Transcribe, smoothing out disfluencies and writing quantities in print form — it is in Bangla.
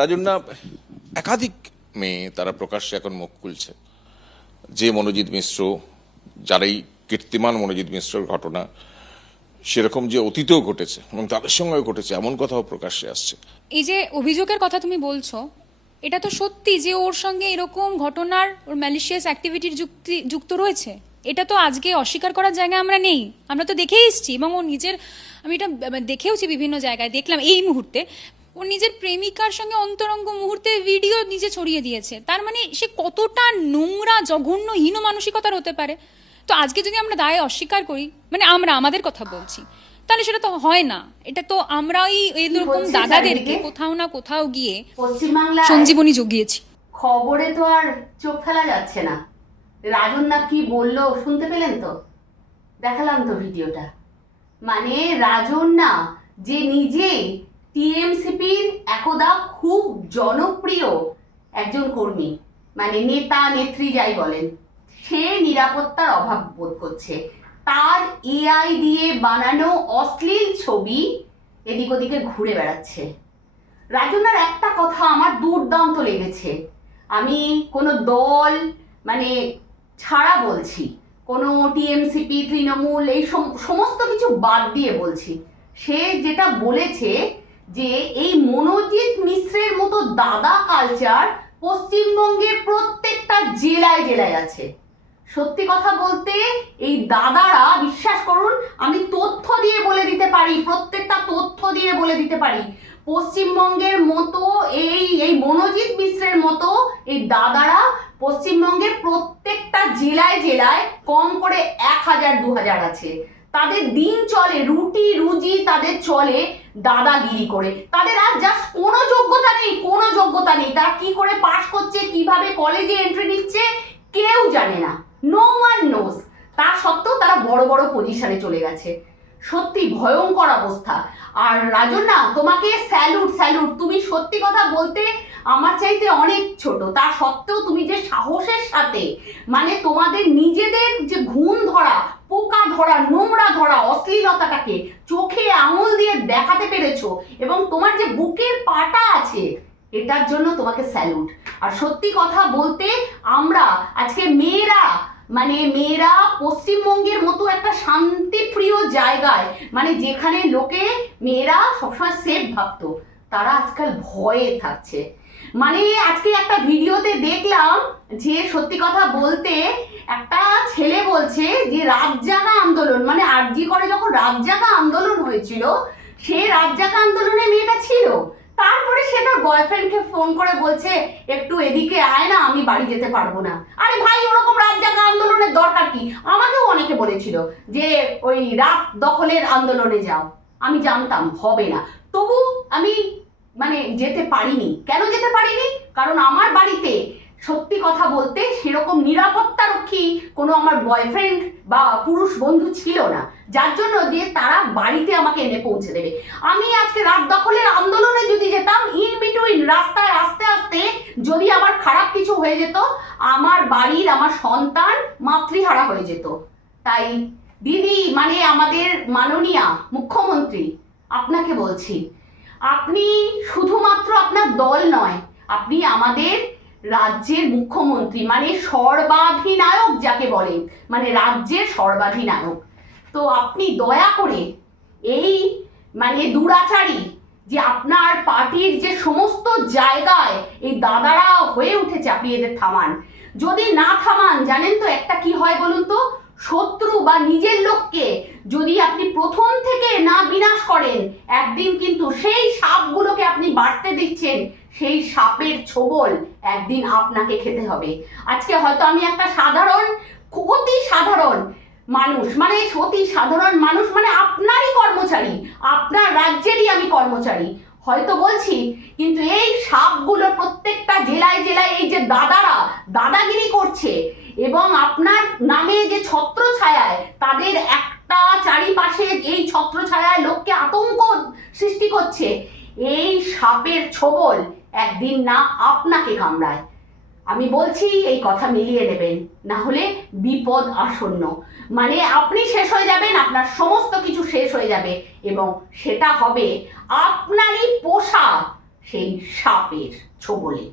রাজন্যা একাধিক মেয়ে তারা প্রকাশ্যে এখন মুখ খুলছে যে মনোজিৎ মিশ্র, যারাই কীর্তিমান মনোজিৎ মিশ্রর ঘটনা সেরকম যে অতীতেও ঘটেছে এবং তাদের সঙ্গেও ঘটেছে এমন কথাও প্রকাশ্যে আসছে। এই যে অভিযোগের কথা তুমি বলছো, এটা তো সত্যি যে ওর সঙ্গে এরকম ঘটনার ওর ম্যালিশিয়াস অ্যাক্টিভিটির যুক্ত রয়েছে। এটা তো আজকে অস্বীকার করার জায়গায় আমরা নেই, আমরা তো দেখেই এসেছি। এবং ও নিজের, আমি এটা দেখেওছি বিভিন্ন জায়গায়, দেখলাম এই মুহূর্তে ও নিজের প্রেমিকার সঙ্গে অন্তরঙ্গ মুহূর্তে ভিডিও নিজে ছড়িয়ে দিয়েছে। তার মানে সে কতটা নোংরা, জঘন্য, হীন মানসিকতার হতে পারে। তো আজকে যদি আমরা দায় অস্বীকার করি, মানে আমরা আমাদের কথা বলছি, তাহলে সেটা তো হয় না। এটা তো আমরাই এরকম দাদাদেরকে কোথাও না কোথাও গিয়ে পশ্চিমবাংলায় সঞ্জীবনী জুগিয়েছি। খবরে তো আর চোখ ফেলা যাচ্ছে না। রাজন্যা কি বললো শুনতে পেলেন তো? দেখালাম তো ভিডিওটা। মানে রাজন্যা যে নিজে টিএমসিপির একদা খুব জনপ্রিয় একজন কর্মী, মানে নেতা নেত্রী যাই বলেন, সে নিরাপত্তার অভাব বোধ করছে। তার এআই দিয়ে বানানো অশ্লীল ছবি এদিক ওদিকে ঘুরে বেড়াচ্ছে। রাজন্যার একটা কথা আমার দুর্দান্ত লেগেছে। আমি কোনো দল মানে ছাড়া বলছি, কোনো টিএমসিপি, তৃণমূল এই সমস্ত কিছু বাদ দিয়ে বলছি। সে যেটা বলেছে যে এই মনোজিৎ মিশ্রের মতো দাদা কালচার পশ্চিমবঙ্গের প্রত্যেকটা জেলায় জেলায় আছে। সত্যি কথা বলতে এই দাদারা, বিশ্বাস করুন আমি তথ্য দিয়ে বলে দিতে পারি, প্রত্যেকটা তথ্য দিয়ে বলে দিতে পারি, পশ্চিমবঙ্গের মতো এই মনোজিৎ মিশ্রের মতো এই দাদারা পশ্চিমবঙ্গের প্রত্যেকটা জেলায় জেলায় কম করে 1000-2000 আছে। তাদের দিন চলে, রুটি রুজি তাদের চলে দাদাগিরি করে। তাদের আর জাস্ট কোনো যোগ্যতা নেই, কোনো যোগ্যতা নেই। তারা কি করে পাশ করছে, কিভাবে কলেজে এন্ট্রি নিচ্ছে কেউ জানে না, নো ওয়ান নোজ। তা সত্ত্বেও তারা বড় বড় পজিশনে চলে গেছে। সত্যি ভয়ঙ্কর অবস্থা। আর রাজন্যা, তোমাকে স্যালুট স্যালুট। তুমি সত্যি কথা বলতে আমার চাইতে অনেক ছোট, তা সত্ত্বেও তুমি যে সাহসের সাথে, মানে তোমাদের নিজেদের যে ঘুণ ধরা, পোকা ধরা, নোংরা ধরা অশ্লীলতাটাকে চোখে আঙুল দিয়ে দেখাতে পেরেছো, এবং তোমার যে বুকের পাটা আছে, এটার জন্য তোমাকে স্যালুট। আর সত্যি কথা বলতে আমরা আজকে মেয়েরা পশ্চিমবঙ্গের মতো একটা শান্তিপ্রিয় জায়গায়, মানে যেখানে মেয়েরা সবসময় সেফ ভাবতো, তারা আজকাল ভয়ে থাকছে। মানে আজকে একটা ভিডিওতে দেখলাম যে সত্যি কথা বলতে একটা ছেলে বলছে যে রাতজাগা আন্দোলন, মানে আরজি করে যখন রাতজাগা আন্দোলন হয়েছিল, সে রাতজাগা আন্দোলনে মেয়েটা ছিল। তারপরে সে তার বয়ফ্রেন্ডকে ফোন করে বলছে একটু এদিকে আয় না, আমি বাড়ি যেতে পারবো না। আরে ভাই, ওরকম রাত জাগা আন্দোলনের দরকার কি? আমাকেও অনেকে বলেছিল যে ওই রাত দখলের আন্দোলনে যাও, আমি জানতাম হবে না, তবু আমি মানে যেতে পারিনি। কেন যেতে পারিনি? কারণ আমার বাড়িতে সত্যি কথা বলতে সেরকম নিরাপত্তা রক্ষী কোনো আমার বয়ফ্রেন্ড বা পুরুষ বন্ধু ছিল না, যার জন্য যে তারা বাড়িতে আমাকে এনে পৌঁছে দেবে। আমি আজকে রাত দখলের আন্দোলনে যদি যেতাম, ইন বিটুইন রাস্তায় আস্তে আস্তে যদি আমার খারাপ কিছু হয়ে যেত, আমার বাড়ির আমার সন্তান মাতৃহারা হয়ে যেত। তাই দিদি, মানে আমাদের মাননীয়া মুখ্যমন্ত্রী, আপনাকে বলছি, আপনি শুধুমাত্র আপনার দল নয়, আপনি আমাদের রাজ্যের মুখ্যমন্ত্রী, মানে সর্বাধিনায়ক যাকে বলে, মানে রাজ্যের সর্বাধিনায়ক। তো আপনি দয়া করে এই মানে দুরাচারী যে আপনার পার্টির যে সমস্ত জায়গায় এই দাদারা হয়ে উঠেছে, আপনি এদের থামান। যদি না থামান, জানেন তো একটা কি হয় বলুন তো, শত্রু বা নিজের লোককে যদি আপনি প্রথম থেকে না বিনাশ করেন, একদিন কিন্তু সেই সাপগুলোকে আপনি বাড়তে দিচ্ছেন, সেই সাপের ছোবল একদিন আপনাকে খেতে হবে। আজকে হয়তো আমি একটা অতি সাধারণ মানুষ, মানে অতি সাধারণ মানুষ, মানে আপনারই কর্মচারী, আপনার রাজ্যেরই আমি কর্মচারী হয়তো বলছি, কিন্তু এই সাপগুলো প্রত্যেকটা জেলায় জেলায় এই যে দাদারা দাদাগিরি করছে, এবং আপনার নামে যে ছত্রছায়ায় তাদের একটা চারিপাশে এই ছত্রছায়ায় লোককে আতঙ্ক সৃষ্টি করছে, এই সাপের ছোবল একদিন না আপনাকে কামড়ায়। আমি বলছি এই কথা মিলিয়ে নেবেন, না হলে বিপদ আসন্ন। মানে আপনি শেষ হয়ে যাবেন, আপনার সমস্ত কিছু শেষ হয়ে যাবে, এবং সেটা হবে আপনারই পোষা সেই সাপের ছোবলে।